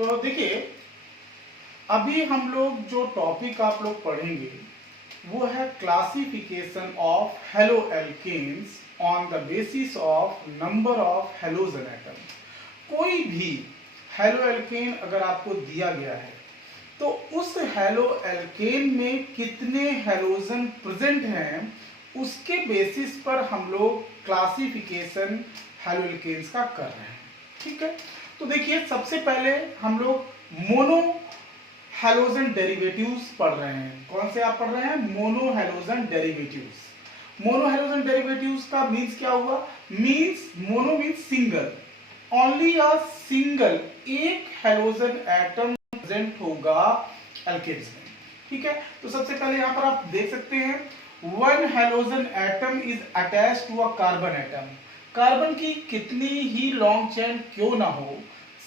तो देखिए, अभी हम लोग जो टॉपिक आप लोग पढ़ेंगे वो है classification of halo alkanes on the basis of number of halogen atom. कोई भी हेलो एल्केन अगर आपको दिया गया है तो उस हेलो एल्केन में कितने हेलोजन प्रेजेंट हैं उसके बेसिस पर हम लोग क्लासिफिकेशन हेलो एल्केन्स का कर रहे हैं। ठीक है, तो देखिए सबसे पहले हम लोग मोनो हेलोजन डेरिवेटिव्स पढ़ रहे हैं। कौन से आप पढ़ रहे हैं? Mono halogen derivatives. Mono halogen derivatives का मींस क्या हुआ? Means mono means single, only a single, एक हेलोजन एटम प्रेजेंट होगा एल्केन्स में। ठीक है, तो सबसे पहले यहां पर आप देख सकते हैं one halogen atom is attached to a carbon atom. Carbon की कितनी ही लॉन्ग चेन क्यों ना हो,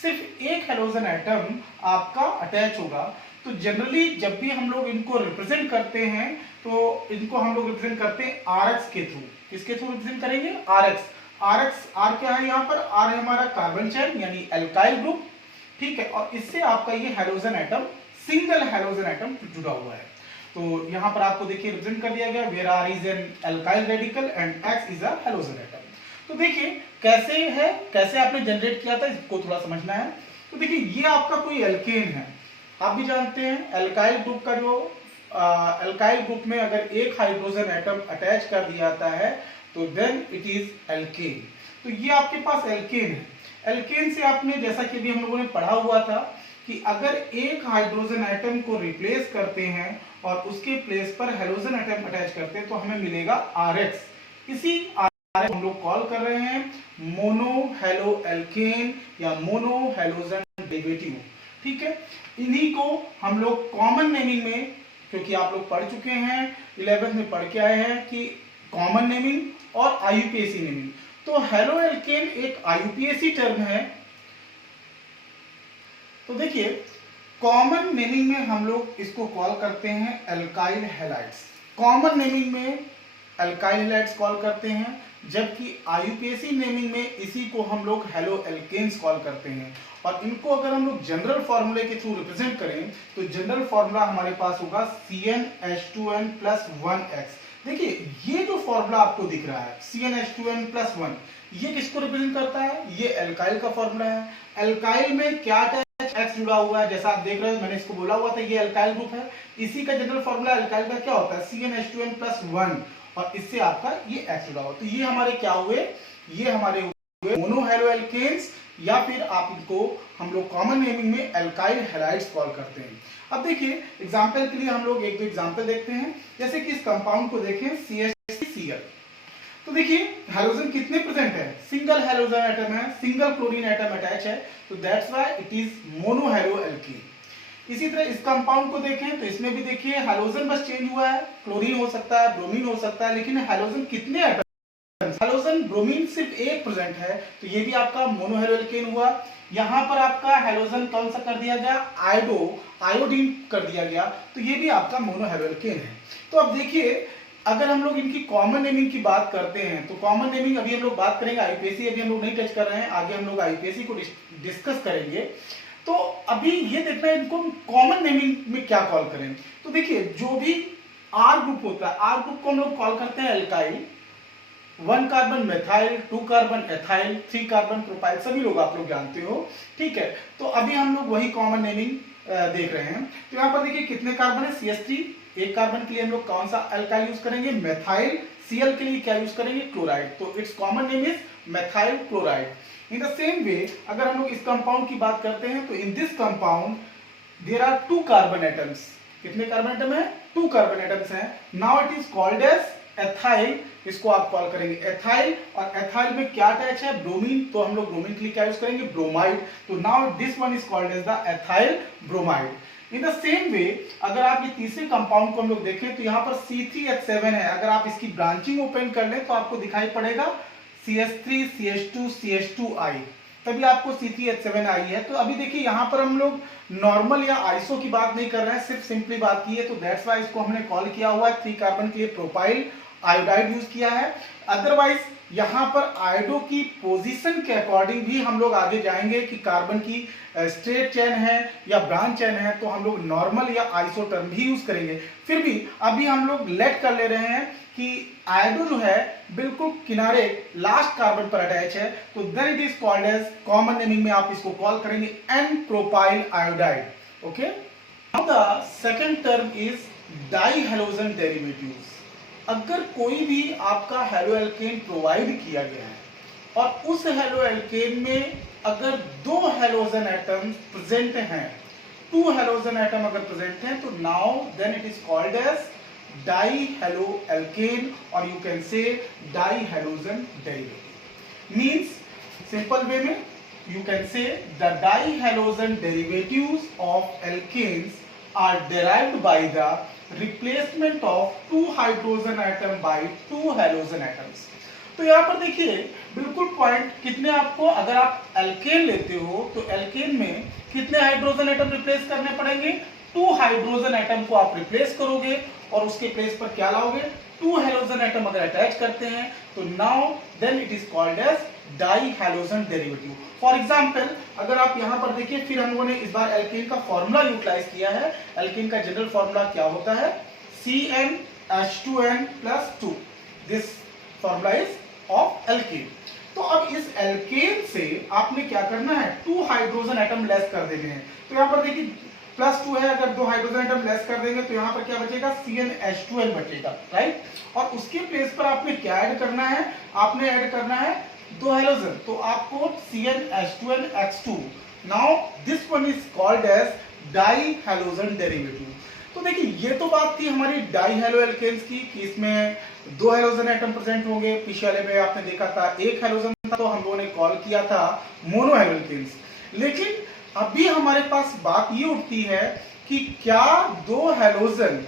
सिर्फ एक हेलोजन एटम आपका अटैच होगा। तो जनरली जब भी हम लोग इनको रिप्रेजेंट करते हैं तो इनको हम लोग रिप्रेजेंट करते हैं आरएक्स के थ्रू। किसके थ्रू रिप्रेजेंट करेंगे? आरएक्स। आरएक्स, आर क्या है यहाँ पर? आर है हमारा कार्बन चेन यानी एल्काइल ग्रुप। ठीक है, और इससे आपका ये halogen atom, single halogen atom जुड़ा हुआ है। तो यहाँ पर आपको देखिए रिप्रेजेंट कर दिया गया, where R is an alkyl radical and X is a halogen atom. तो देखिए कैसे है, कैसे आपने जनरेट किया था इसको थोड़ा समझना है। तो देखिए ये आपका कोई एल्केन है, आप भी जानते हैं एल्काइल ग्रुप का जो एल्काइल ग्रुप में अगर एक हाइड्रोजन एटम अटैच कर दिया जाता है तो देन इट इज एल्केन। तो ये आपके पास एल्केन है। एल्केन से आपने जैसा कि अभी हम लोगों ने पढ़ा हुआ था कि अगर एक हाइड्रोजन एटम को रिप्लेस करते हैं और उसके प्लेस पर हेलोजन एटम अटैच करते हैं तो हमें मिलेगा आरएक्स। इसी हम लोग कॉल कर रहे हैं मोनो हेलो एल्केन या मोनो हेलोजन डेरिवेटिव। ठीक है, इन्हीं को हम लोग कॉमन नेमिंग में, क्योंकि आप लोग पढ़ चुके हैं 11th में पढ़ के आए हैं कि कॉमन नेमिंग और आईयूपीएसी नेमिंग। तो हेलो एल्केन एक आईयूपीएसी टर्म है। तो देखिए कॉमन नेमिंग में हम लोग इसको कॉल करते हैं एल्काइल हैलाइड्स। कॉमन नेमिंग में एल्काइल हैलाइड्स कॉल करते हैं, जबकि आईयूपीएसी नेमिंग में इसी को हम लोग हेलो एल्केन्स कॉल करते हैं। और इनको अगर हम लोग जनरल फॉर्मूले के थ्रू रिप्रेजेंट करें तो जनरल फॉर्मूला हमारे पास होगा CnH2n + 1x। देखिए ये जो फॉर्मूला आपको दिख रहा है CnH2n + 1, ये किसको रिप्रेजेंट करता है? ये एल्काइल का फॉर्मूला है। एल्काइल में क्या एक्स जुड़ा हुआ है, जैसा आप देख रहे हो मैंने इसको बोला हुआ था ये एल्काइल ग्रुप है। इसी का जनरल फॉर्मूला एल्काइल का क्या होता है? CnH2n + 1, और इससे आपका ये एक्स जुड़ा हुआ। तो ये हमारे क्या हुए? ये हमारे हुए मोनो हेलो एल्केन्स, या फिर आप इनको हम लोग कॉमन नेमिंग में एल्काइल हैलाइड्स कॉल करते हैं। अब देखिए एग्जांपल के लिए हम लोग एक दो एग्जांपल देखते हैं। जैसे कि इस कंपाउंड को देखें CH3Cl। तो देखिए हेलोजन कितने प्रेजेंट है? सिंगल हेलोजन एटम है, सिंगल क्लोरीन एटम अटैच है, तो that's why it is mono halo alkane. इसी तरह इस कंपाउंड को देखें तो इसमें भी देखिए हेलोजन बस चेंज हुआ है, क्लोरीन हो सकता है, ब्रोमीन हो सकता है, लेकिन हेलोजन कितने एटम? हेलोजन ब्रोमीन सिर्फ एक प्रेजेंट है, तो ये भी आपका मोनो हेलो एल्केन हुआ। यहां पर आपका हेलोजन कौन सा कर दिया गया? आयोडीन कर दिया गया, तो ये भी आपका मोनो हेलो एल्केन है। तो अब देखिए अगर हम लोग इनकी कॉमन नेमिंग की बात करते हैं तो कॉमन नेमिंग अभी हम लोग बात करेंगे, आईयूपीएसी अभी हम लोग नहीं टच कर रहे हैं, आगे हम लोग आईयूपीएसी को डिस्कस करेंगे। तो अभी ये देखना है इनको कॉमन नेमिंग में क्या कॉल करें। तो देखिए जो भी आर ग्रुप होता है, आर ग्रुप को हम लोग कॉल करते हैं alkyl, 1 carbon methyl, 2 carbon ethyl, 3 carbon propyl, सभी लोग आप लोग जानते हो। ठीक है, तो अभी हम लोग वही कॉमन नेमिंग देख रहे हैं। तो यहाँ पर देखिए कितने कार्बन है? CH3। एक कार्बन के लिए हम लोग कौन सा अल्काइल यूज करेंगे? मेथाइल। Cl के लिए क्या यूज करेंगे? क्लोराइड। तो it's common name is methyl chloride. In the same way अगर हम लोग इस कंपाउंड की बात करते हैं तो in this compound there are 2 carbon atoms. कितने कार्बन एटम है? 2 कार्बन एटम्स हैं। Now it is called as ethyl, इसको आप कॉल करेंगे एथाइल। और एथाइल में क्या अटैच है? ब्रोमीन, तो हम लोग ब्रोमीन के लिए क्या यूज करेंगे? ब्रोमाइड। तो now this one is called as the ethyl bromide. In the same way अगर आप ये तीसरे कंपाउंड को हम लोग देखें तो यहाँ पर C3H7 है। अगर आप इसकी ब्रांचिंग ओपन कर लें तो आपको दिखाई पड़ेगा CH3 CH2 CH2I, तभी आपको C3H7 आई है। तो अभी देखिए यहाँ पर हम लोग नॉर्मल या आइसो की बात नहीं कर रहे हैं, सिर्फ सिंपली बात की है, तो दैट्स वाई इसको हमने कॉल किया हुआ है 3 कार्बन के लिए प्रोपाइल आयोडाइड यूज किया है। अदरवाइज यहाँ पर आयोडो की पोजीशन के अकॉर्डिंग भी हम लोग आगे जाएंगे कि कार्बन की स्ट्रेट चेन है या ब्रांच चेन है, तो हम लोग नॉर्मल या आइसोटर्म भी यूज करेंगे। फिर भी अभी हम लोग लेट कर ले रहे हैं कि आयोडो जो है बिल्कुल किनारे लास्ट कार्बन पर अटैच है, तो then it is called as, common naming में आप इसको कॉल करेंगे N propyl iodide. Okay, now the second term is dihalogen derivatives. अगर कोई भी आपका हेलो एल्केन प्रोवाइड किया गया है और उस हेलो एल्केन में अगर दो हेलोजन एटम्स प्रेजेंट हैं, टू हेलोजन एटम अगर प्रेजेंट हैं, तो now then it is called as dihalo alkane, और you can say dihalogen derivative. Means simple way में you can say the dihalogen derivatives of alkanes are derived by the replacement of two hydrogen atom by two halogen atoms। तो यहाँ पर देखिए बिल्कुल point कितने आपको, अगर आप एल्केन लेते हो तो एल्केन में कितने हाइड्रोजन एटम रिप्लेस करने पड़ेंगे, टू हाइड्रोजन एटम को आप रिप्लेस करोगे और उसके प्लेस पर क्या लाओगे, टू हेलोजन एटम अगर अटैच करते हैं तो now then it is called as dihalogen derivative. For example अगर आप यहां पर देखिए, फिर हम लोगों ने इस बार एल्केन का फॉर्मूला यूटिलाइज किया है। एल्केन का जनरल फॉर्मूला क्या होता है, CnH2n+2। This formula is of alkene. तो अब इस एल्केन से आपने क्या करना है, टू हाइड्रोजन एटम लेस कर देने हैं। तो यहां पर देखिए +2 है, अगर दो हाइड्रोजन एटम लेस कर देंगे तो यहाँ पर क्या बचेगा, CnH2n बचेगा, राइट। और उसके प्लेस पर आपने क्या ऐड करना है, आपने ऐड करना है दो हेलोजन, तो आपको CnH2nX2। Now this one is called as dihalogen derivative. तो देखिए ये तो बात थी हमारी डाइहैलो एल्केन्स की कि इसमें दो हेलोजन एटम प्रेजेंट होंगे। पिछले वाले में आपने देखा था एक हेलोजन था, तो हम लोगों ने कॉल किया था मोनोहैलो एल्केन्स। लेकिन अभी हमारे पास बात ये उठती है कि क्या दो हेलोजन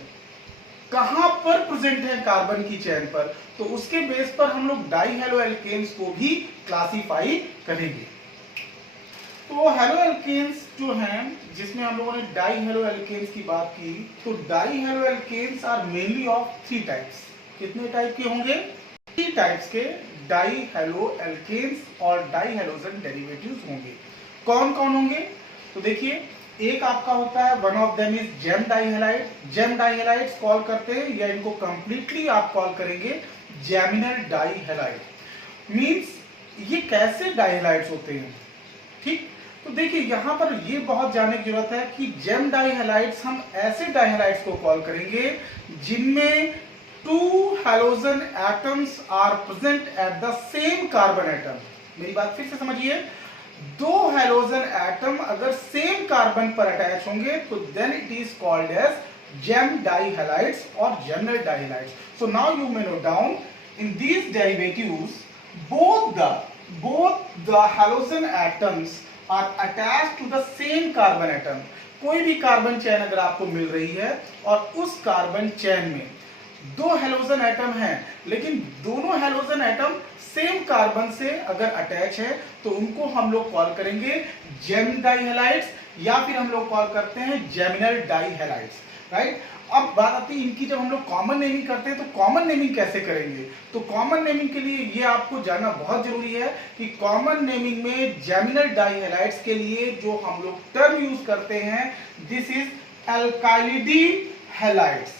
कहां पर प्रेजेंट है कार्बन की चेन पर, तो उसके बेस पर हम लोग डाइहैलो एल्केन्स को भी क्लासिफाई करेंगे। तो हेलो एल्केन्स जो हैं, जिसमें हम लोगों ने डाइहैलो एल्केन्स की बात की, तो dihalo alkanes are mainly of three types. कितने टाइप के होंगे, थ्री टाइप्स के डाइहैलो एल्केन्स और डाइहैलोजन डेरिवेटिव्स होंगे। कौन कौन होंगे, तो देखिए एक आपका होता है, one of them is gem dihalide. Gem dihalides call करते हैं, या इनको कंप्लीटली आप कॉल करेंगे जेमिनल डाइहैलाइड। मींस ये कैसे डाइहैलाइड्स होते हैं, ठीक। तो देखिए यहां पर ये बहुत जानने की जरूरत है कि जेम डाइहैलाइड्स हम ऐसे डाइहैलाइड्स को कॉल करेंगे जिनमें two halogen atoms are present at the same carbon atom. मेरी बात फिर से समझिए, दो हेलोजन एटम अगर सेम कार्बन पर अटैच होंगे तो then it is called as gem dihalides और geminal dihalides. So now you may note down in these derivatives both the halogen atoms are attached to the same carbon atom। कोई भी carbon chain अगर आपको मिल रही है और उस carbon chain में दो हेलोजन एटम हैं, लेकिन दोनों हेलोजन एटम सेम कार्बन से अगर अटैच है तो उनको हम लोग कॉल करेंगे जेम डाइहैलाइड्स, या फिर हम लोग कॉल करते हैं जेमिनल डाइहैलाइड्स, राइट। अब बात आती है इनकी, जब हम लोग कॉमन नेमिंग करते हैं तो कॉमन नेमिंग कैसे करेंगे, तो कॉमन नेमिंग के लिए ये आपको जानना बहुत जरूरी है कि कॉमन नेमिंग में जेमिनल डाइहैलाइड्स के लिए जो हम लोग टर्म यूज करते हैं, दिस इज एल्काइलिडीन हैलाइड्स।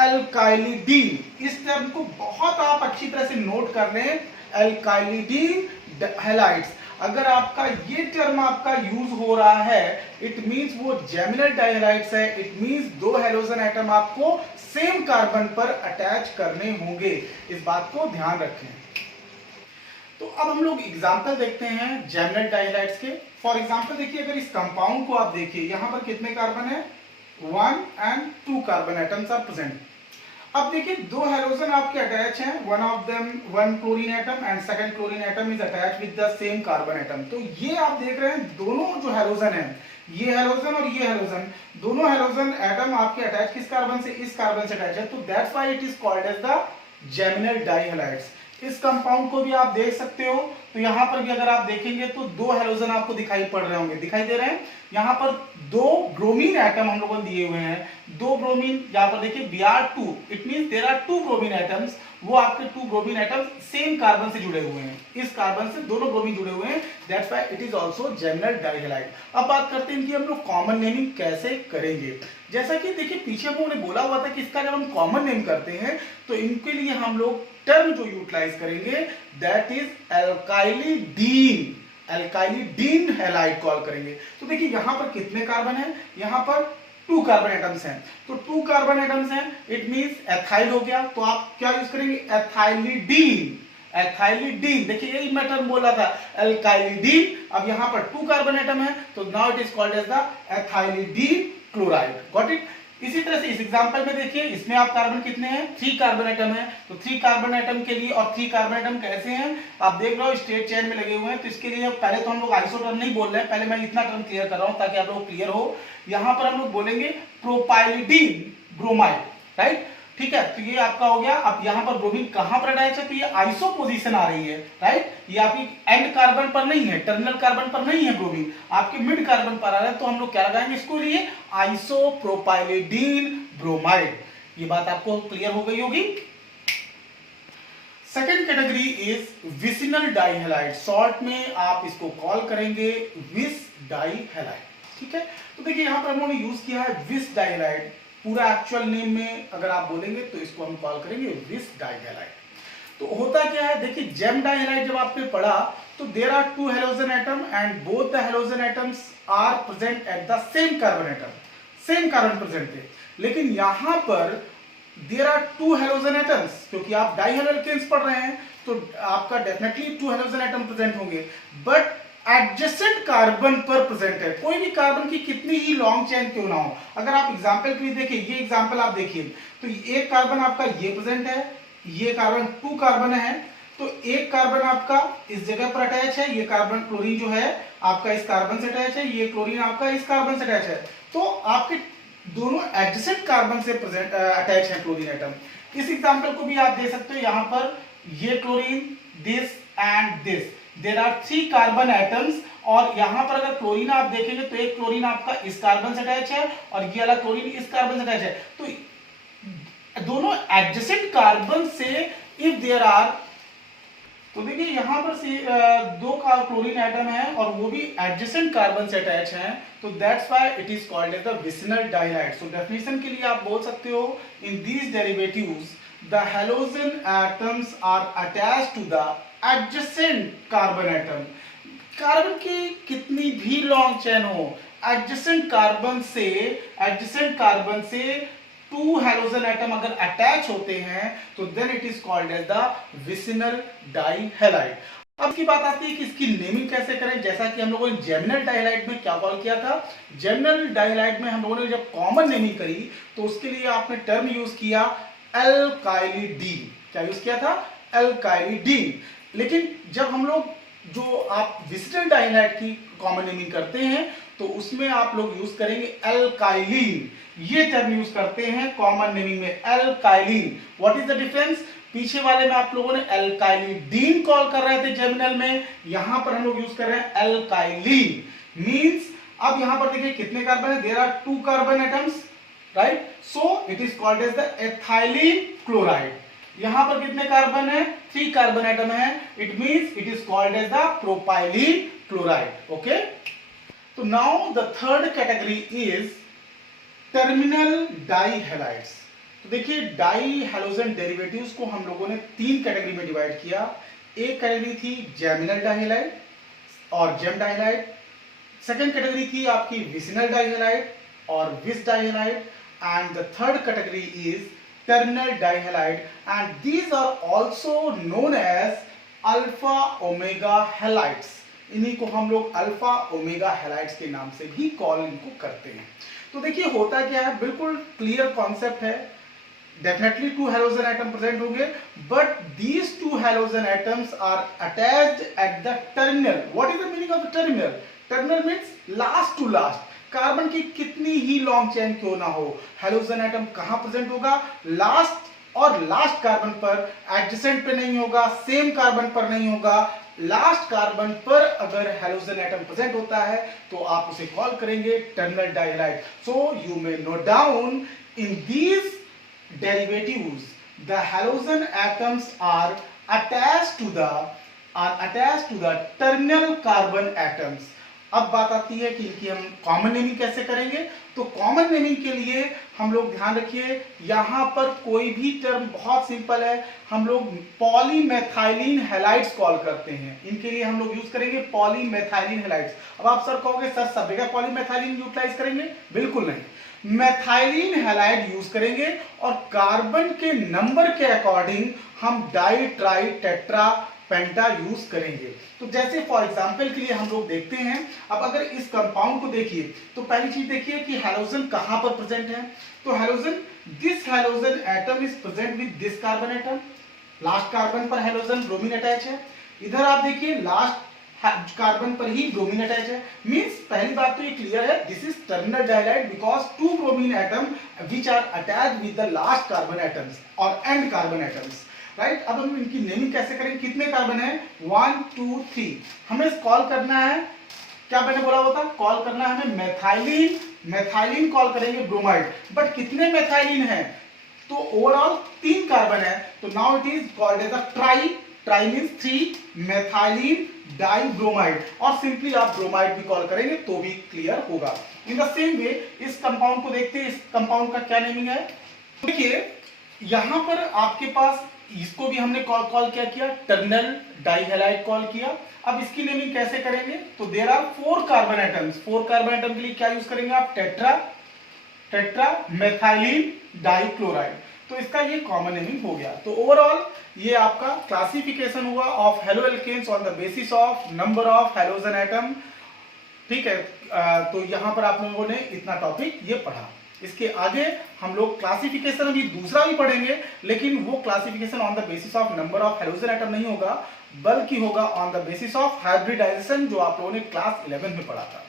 एल्काइलिडीन, इस टर्म को बहुत आप अच्छी तरह से नोट कर लें, एल्काइलिडीन हैलाइड्स। अगर आपका ये टर्म आपका यूज हो रहा है, इट मींस वो जेमिनल डाइहैलाइड्स है, इट मींस दो हेलोजन एटम आपको सेम कार्बन पर अटैच करने होंगे। इस बात को ध्यान रखें। तो अब हम लोग एग्जांपल देखते हैं जेमिनल डाइहैलाइड्स के। फॉर एग्जांपल देखिए, अगर इस कंपाउंड को आप देखिए, यहां पर कितने कार्बन है, 1 and 2 carbon atoms are present. अब देखिए दो हेलोजन आपके अटैच हैं, one of them one chlorine atom and second chlorine atom is attached with the same carbon atom. तो ये आप देख रहे हैं दोनों जो हेलोजन हैं, ये हेलोजन और ये हेलोजन, दोनों हेलोजन एटम आपके अटैच किस कार्बन से, इस कार्बन से अटैच है। तो that's why it is called as the geminal dihalides. इस कंपाउंड को भी आप देख सकते हो, तो यहां पर भी अगर आप देखेंगे तो दो हेलोजन आपको दिखाई पड़ रहे होंगे, दिखाई दे रहे हैं। यहां पर दो ब्रोमीन एटम हम लोगों ने दिए हुए हैं, दो ब्रोमीन, यहां पर देखिए Br2, it means there are two bromine atoms, वो आपके 2 ब्रोमीन एटम सेम कार्बन से जुड़े हुए हैं, इस कार्बन से दोनों ब्रोमीन जुड़े हुए हैं, that's why it is also geminal dihalide. अब बात करते हैं कि हम लोग कॉमन नेमिंग कैसे करेंगे। जैसा कि देखिए पीछे हम लोगों ने बोला हुआ था कि इसका जब हम कॉमन नेम करते हैं तो इनके लिए हम लोग टर्म जो यूटिलाइज करेंगे दैट इज एल्काइलिडीन, एल्काइलिडीन हैलाइड कॉल करेंगे। तो देखिए यहां पर कितने कार्बन है, यहां पर 2 कार्बन एटम्स हैं, तो 2 कार्बन एटम्स हैं, इट मींस एथाइल हो गया, तो आप क्या यूज करेंगे, एथाइलिडीन, एथाइलिडीन। देखिए यही मैं टर्म बोला था, एल्काइलिडीन। अब यहां पर 2 कार्बन एटम है तो now it is called as the ethylidene chloride, got it. इसी तरह से इस एग्जांपल में देखिए इसमें आप कार्बन कितने हैं, 3 कार्बन एटम है, तो 3 कार्बन एटम के लिए, और 3 कार्बन एटम कैसे हैं आप देख रहे हो, स्ट्रेट चेन में लगे हुए हैं, तो इसके लिए पहले तो हम लोग आइसो टर्म नहीं बोल रहे हैं, पहले मैं इतना टर्म क्लियर कर रहा हूं ताकि आप लोग क्लियर हो। यहां पर हम लोग बोलेंगे प्रोपाइलिडीन ब्रोमाइड, राइट, ठीक है, तो ये आपका हो गया। अब यहां पर ब्रोमीन कहां पर अटैच है, तो ये आइसो पोजीशन आ रही है, राइट, ये आपकी एंड कार्बन पर नहीं है, टर्मिनल कार्बन पर नहीं है ब्रोमीन, आपके मिड कार्बन पर आ रहा है, तो हम लोग क्या लगाएंगे इसको लिए, आइसोप्रोपाइलिडीन ब्रोमाइड। ये बात आपको क्लियर हो गई होगी। Second category is vicinal dihalide, short में आप इसको कॉल करेंगे विस डाइहैलाइड, ठीक है। तो देखिए यहां पर हम लोगों ने यूज किया है विस डाइहैलाइड, पूरा एक्चुअल नेम में अगर आप बोलेंगे तो इसको हम कॉल करेंगे विस डाइहैलाइड। तो होता क्या है, देखिए जेम डाइहैलाइड जब आपने पढ़ा तो there are 2 halogen atom and both the halogen atoms are present at the same carbon atom, same carbon present थे, लेकिन यहां पर देयर आर 2 हैलोजन एटम्स, क्योंकि आप डाइहैलोकेन्स पढ़ रहे हैं तो आपका डेफिनेटली 2 हैलोजन एटम प्रेजेंट होंगे, बट एडजेसेंट कार्बन पर प्रेजेंट है, कोई भी कार्बन की कितनी ही लॉन्ग चेन क्यों ना हो। अगर आप एग्जांपल के लिए देखिए, ये एग्जांपल आप देखिए, तो एक कार्बन आपका ये प्रेजेंट है, ये कार्बन 2 कार्बन है, तो एक कार्बन आपका इस जगह पर अटैच है, ये कार्बन क्लोरीन जो है आपका इस कार्बन से अटैच है, ये क्लोरीन आपका इस कार्बन से अटैच है, तो आपके दोनों एडजेसेंट कार्बन से प्रेजेंट अटैच है क्लोरीन एटम। इस एग्जांपल को भी आप दे सकते हो, यहां पर ये chlorine, this and this, there are 3 carbon atoms, और यहां पर अगर क्लोरीन आप देखेंगे तो एक क्लोरीन आपका इस कार्बन से अटैच है और ये वाला क्लोरीन इस कार्बन से अटैच है, तो दोनों एडजेसेंट कार्बन से इफ देयर आर, तो देखिए यहां पर से 2 क्लोरीन एटम है और वो भी एडजेसेंट कार्बन से अटैच हैं, तो that's why it is called as the vicinal dihalide. So definition के लिए आप बोल सकते हो, in these derivatives the halogen atoms are attached to the adjacent carbon atom. Carbon की कितनी भी लॉन्ग चेन हो, एडजेसेंट कार्बन से 2 हैलोजन एटम अगर अटैच होते हैं तो then it is called as the vicinal dihalide. अब की बात आती है कि इसकी नेमिंग कैसे करें। जैसा कि हम लोगों ने जेमिनल डाइहैलाइड में क्या कॉल किया था, जेमिनल डाइहैलाइड में हम लोगों ने जब कॉमन नेमिंग करी तो उसके लिए आपने टर्म यूज किया एल्काइलिडीन। क्या यूज किया था, एल्काइलिडीन। लेकिन जब हम लोग जो आप विसिनल डाइहैलाइड की कॉमन नेमिंग करते हैं तो उसमें आप लोग यूज करेंगे एल्काइलिन, ये टर्म यूज करते हैं कॉमन नेमिंग में, एल्काइलिन। व्हाट इज द डिफरेंस, पीछे वाले में आप लोगों ने एल्काइलिडीन कॉल कर रहे थे जेमिनल में, यहां पर हम लोग यूज कर रहे हैं एल्काइलिन। मींस अब यहां पर देखिए कितने कार्बन है, there are 2 carbon atoms, right, so it is called as the ethylene chloride. यहां पर कितने कार्बन है, 3 कार्बन एटम है, it means it is called as the propylene chloride, okay. तो now the third category is terminal dihalides. तो देखिए die halogen derivatives को हम लोगों ने 3 कैटेगरी में डिवाइड किया। एक कैटेगरी थी जेमिनल डाइहैलाइड और जेम डाइहैलाइड, सेकेंड कैटेगरी थी आपकी विसिनल डाइहैलाइड और vis dihalide, and the third category is terminal dihalide, and these are also known as alpha omega halides. इन्हीं को हम लोग अल्फा ओमेगा हैलाइड्स के नाम से भी कॉल इनको करते हैं। तो देखिए होता क्या है, बिल्कुल क्लियर कॉन्सेप्ट है, डेफिनेटली 2 हैलोजन एटम प्रेजेंट होंगे, but these 2 halogen atoms are attached at the terminal. What is the meaning of the terminal, terminal means last to last. Carbon की कितनी ही लॉन्ग चेन क्यों ना हो, हैलोजन एटम कहां present होगा, last, और लास्ट कार्बन पर, एडजेसेंट पे नहीं होगा, सेम कार्बन पर नहीं होगा, लास्ट कार्बन पर अगर हैलोजन एटम प्रेजेंट होता है तो आप उसे कॉल करेंगे terminal dihalide. So you may note down in these derivatives the halogen atoms are attached to the terminal carbon atoms. अब बात आती है कि इनकी हम कॉमन नेमिंग कैसे करेंगे। तो कॉमन नेमिंग के लिए हम लोग ध्यान रखिए, यहां पर कोई भी टर्म बहुत सिंपल है, हम लोग पॉलीमेथाइलिन हैलाइड्स कॉल करते हैं। इनके लिए हम लोग यूज करेंगे पॉलीमेथाइलिन हैलाइड्स। अब आप सर कहोगे सर सब जगह पॉलीमेथाइलिन यूटिलाइज करेंगे? बिल्कुल नहीं, मेथाइलिन हैलाइड यूज करेंगे और कार्बन के नंबर के अकॉर्डिंग हम डाई ट्राई टेट्रा पेंटा यूज करेंगे। तो जैसे फॉर एग्जांपल के लिए हम लोग देखते हैं, अब अगर इस कंपाउंड को देखिए तो पहली चीज देखिए कि हैलोजन कहां पर प्रेजेंट है। तो halogen, this halogen atom is present with this carbon atom, last carbon पर हैलोजन ब्रोमीन अटैच है। इधर आप देखिए लास्ट कार्बन पर ही ब्रोमीन अटैच है। मींस पहली बात तो ये क्लियर है, this is terminal dihalide because two bromine atom which are attached with the last carbon atoms और एंड कार्बन एटम्स, राइट। अब हम इनकी नेमिंग कैसे करेंगे? कितने कार्बन है? 1 2 3। हमें कॉल करना है, क्या मैंने बोला होता, कॉल करना है हमें मेथाइलिन। मेथाइलिन कॉल करेंगे ब्रोमाइड, बट कितने मेथाइलिन है? तो ओवरऑल 3 कार्बन है, तो now it is called as a tri. Tri means 3 methylene dibromide, और सिंपली आप ब्रोमाइड भी कॉल करेंगे तो भी क्लियर होगा। इन द सेम वे इस कंपाउंड को देखते हैं, इस कंपाउंड का क्या नेमिंग है। देखिए यहां पर आपके पास इसको भी हमने कॉल क्या किया, टर्मिनल डाइहैलाइड कॉल किया। अब इसकी नेमिंग कैसे करेंगे? तो there are 4 carbon atoms. 4 carbon atom के लिए क्या यूज करेंगे आप? Tetra methylene dichloride. तो इसका ये कॉमन नेमिंग हो गया। तो ओवरऑल ये आपका क्लासिफिकेशन हुआ of halo alkanes on the basis of number of halogen atom. ठीक है, तो यहां पर आप लोगों ने इतना टॉपिक ये पढ़ा। इसके आगे हम लोग क्लासिफिकेशन अभी दूसरा भी पढ़ेंगे, लेकिन वो classification on the basis of number of halogen atom नहीं होगा, बल्कि होगा on the basis of hybridisation, जो आप लोगों ने क्लास 11 में पढ़ा था।